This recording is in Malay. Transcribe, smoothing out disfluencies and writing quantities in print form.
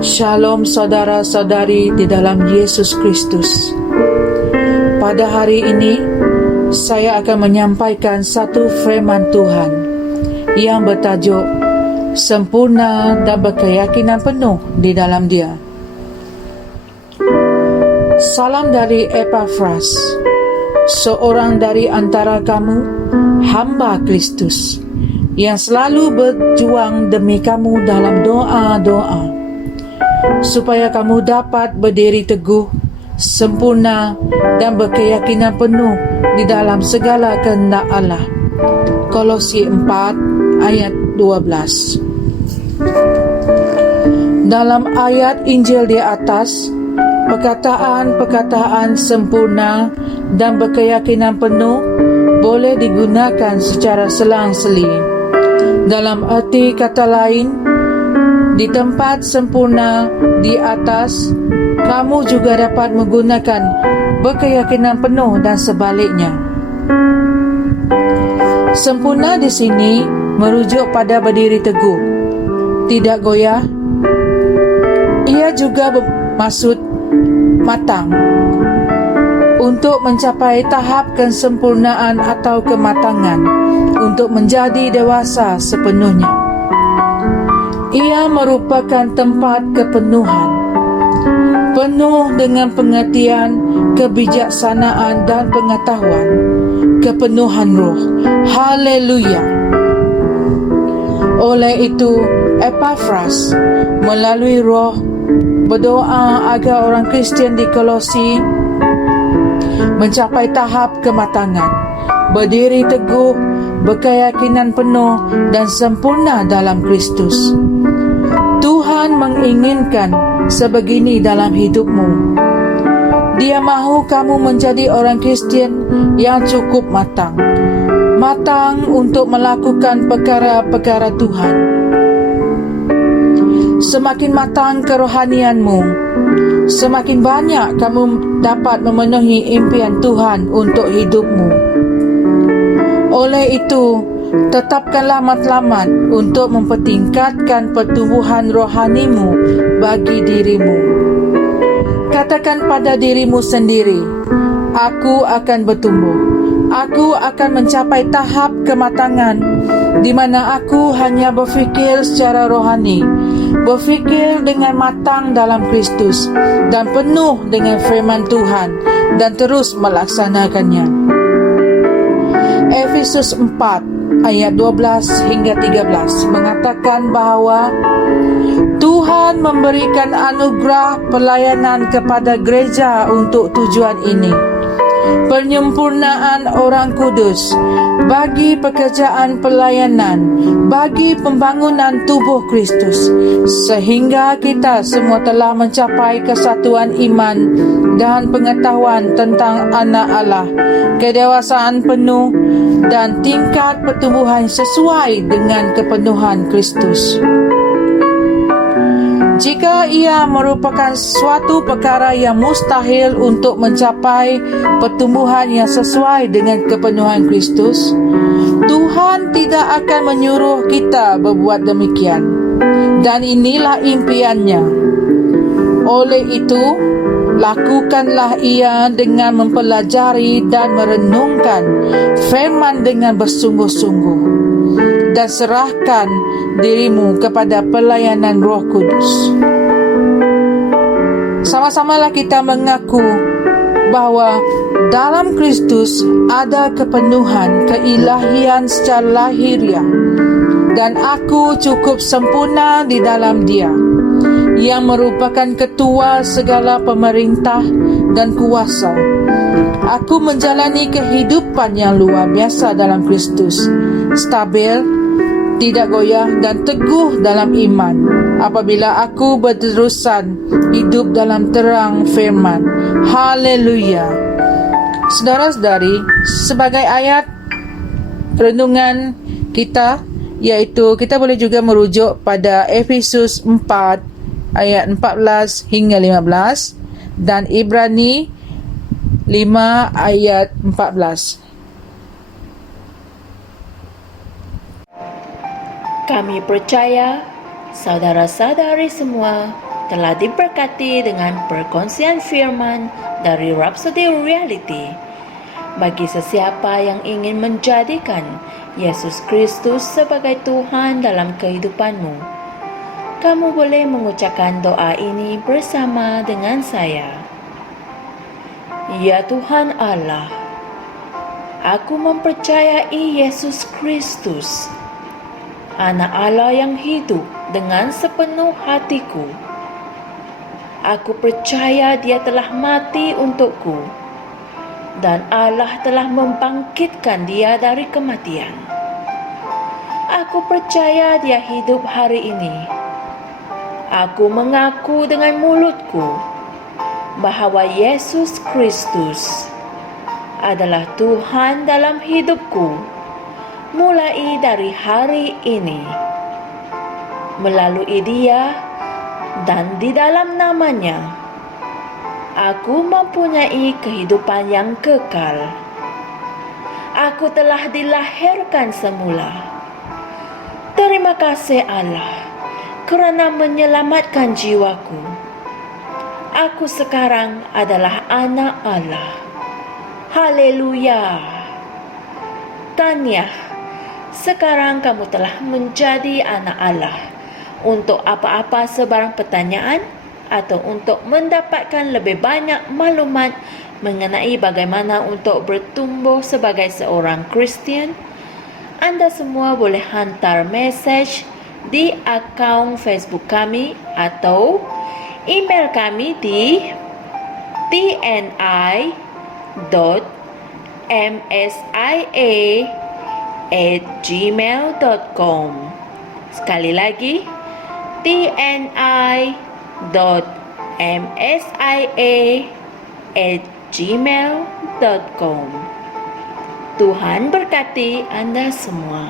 Shalom saudara-saudari di dalam Yesus Kristus. Pada hari ini, saya akan menyampaikan satu firman Tuhan yang bertajuk sempurna dan berkeyakinan penuh di dalam Dia. Salam dari Epaphras, seorang dari antara kamu, hamba Kristus, yang selalu berjuang demi kamu dalam doa-doa, supaya kamu dapat berdiri teguh, sempurna dan berkeyakinan penuh di dalam segala kehendak Allah. Kolose 4 ayat 12. Dalam ayat Injil di atas, perkataan-perkataan sempurna dan berkeyakinan penuh boleh digunakan secara selang-seling. Dalam arti kata lain, di tempat sempurna di atas, kamu juga dapat menggunakan berkeyakinan penuh dan sebaliknya. Sempurna di sini merujuk pada berdiri teguh, tidak goyah. Ia juga bermaksud matang, untuk mencapai tahap kesempurnaan atau kematangan, untuk menjadi dewasa sepenuhnya. Ia merupakan tempat kepenuhan, penuh dengan pengertian, kebijaksanaan dan pengetahuan, kepenuhan roh. Haleluya. Oleh itu, Epaphras melalui roh berdoa agar orang Kristian di Kolose mencapai tahap kematangan, berdiri teguh, berkeyakinan penuh dan sempurna dalam Kristus. Tuhan menginginkan sebegini dalam hidupmu. Dia mahu kamu menjadi orang Kristian yang cukup matang, matang untuk melakukan perkara-perkara Tuhan. Semakin matang kerohanianmu, semakin banyak kamu dapat memenuhi impian Tuhan untuk hidupmu. Oleh itu, tetapkanlah matlamat untuk mempertingkatkan pertumbuhan rohanimu bagi dirimu. Katakan pada dirimu sendiri, aku akan bertumbuh. Aku akan mencapai tahap kematangan di mana aku hanya berfikir secara rohani, berfikir dengan matang dalam Kristus dan penuh dengan firman Tuhan dan terus melaksanakannya. Efesus 4 ayat 12 hingga 13 mengatakan bahawa Tuhan memberikan anugerah pelayanan kepada gereja untuk tujuan ini: penyempurnaan orang kudus, bagi pekerjaan pelayanan, bagi pembangunan tubuh Kristus, sehingga kita semua telah mencapai kesatuan iman dan pengetahuan tentang anak Allah, kedewasaan penuh dan tingkat pertumbuhan sesuai dengan kepenuhan Kristus. Jika ia merupakan suatu perkara yang mustahil untuk mencapai pertumbuhan yang sesuai dengan kepenuhan Kristus, Tuhan tidak akan menyuruh kita berbuat demikian. Dan inilah impiannya. Oleh itu, lakukanlah ia dengan mempelajari dan merenungkan firman dengan bersungguh-sungguh, dan serahkan dirimu kepada pelayanan Roh Kudus. Sama-samalah kita mengaku bahawa dalam Kristus ada kepenuhan keilahian secara lahiriah, dan aku cukup sempurna di dalam Dia, yang merupakan ketua segala pemerintah dan kuasa. Aku menjalani kehidupan yang luar biasa dalam Kristus, stabil, tidak goyah dan teguh dalam iman, apabila aku berterusan hidup dalam terang firman. Haleluya. Saudara-saudari, sebagai ayat renungan kita, iaitu kita boleh juga merujuk pada Efesus 4 ayat 14 hingga 15 dan Ibrani 5 ayat 14. Kami percaya Saudara-saudari semua telah diberkati dengan perkongsian firman dari Rhapsody Reality. Bagi sesiapa yang ingin menjadikan Yesus Kristus sebagai Tuhan dalam kehidupanmu, kamu boleh mengucapkan doa ini bersama dengan saya. Ya Tuhan Allah, aku mempercayai Yesus Kristus, Anak Allah yang hidup dengan sepenuh hatiku. Aku percaya Dia telah mati untukku dan Allah telah membangkitkan Dia dari kematian. Aku percaya Dia hidup hari ini. Aku mengaku dengan mulutku bahwa Yesus Kristus adalah Tuhan dalam hidupku mulai dari hari ini. Melalui Dia dan di dalam nama-Nya, aku mempunyai kehidupan yang kekal. Aku telah dilahirkan semula. Terima kasih Allah kerana menyelamatkan jiwaku. Aku sekarang adalah anak Allah. Haleluya. Tahniah, sekarang kamu telah menjadi anak Allah. Untuk apa-apa sebarang pertanyaan atau untuk mendapatkan lebih banyak maklumat mengenai bagaimana untuk bertumbuh sebagai seorang Kristian, anda semua boleh hantar mesej di akaun Facebook kami atau email kami di tni.msia@gmail.com. Sekali lagi, tni.msia@gmail.com. Tuhan berkati Anda semua.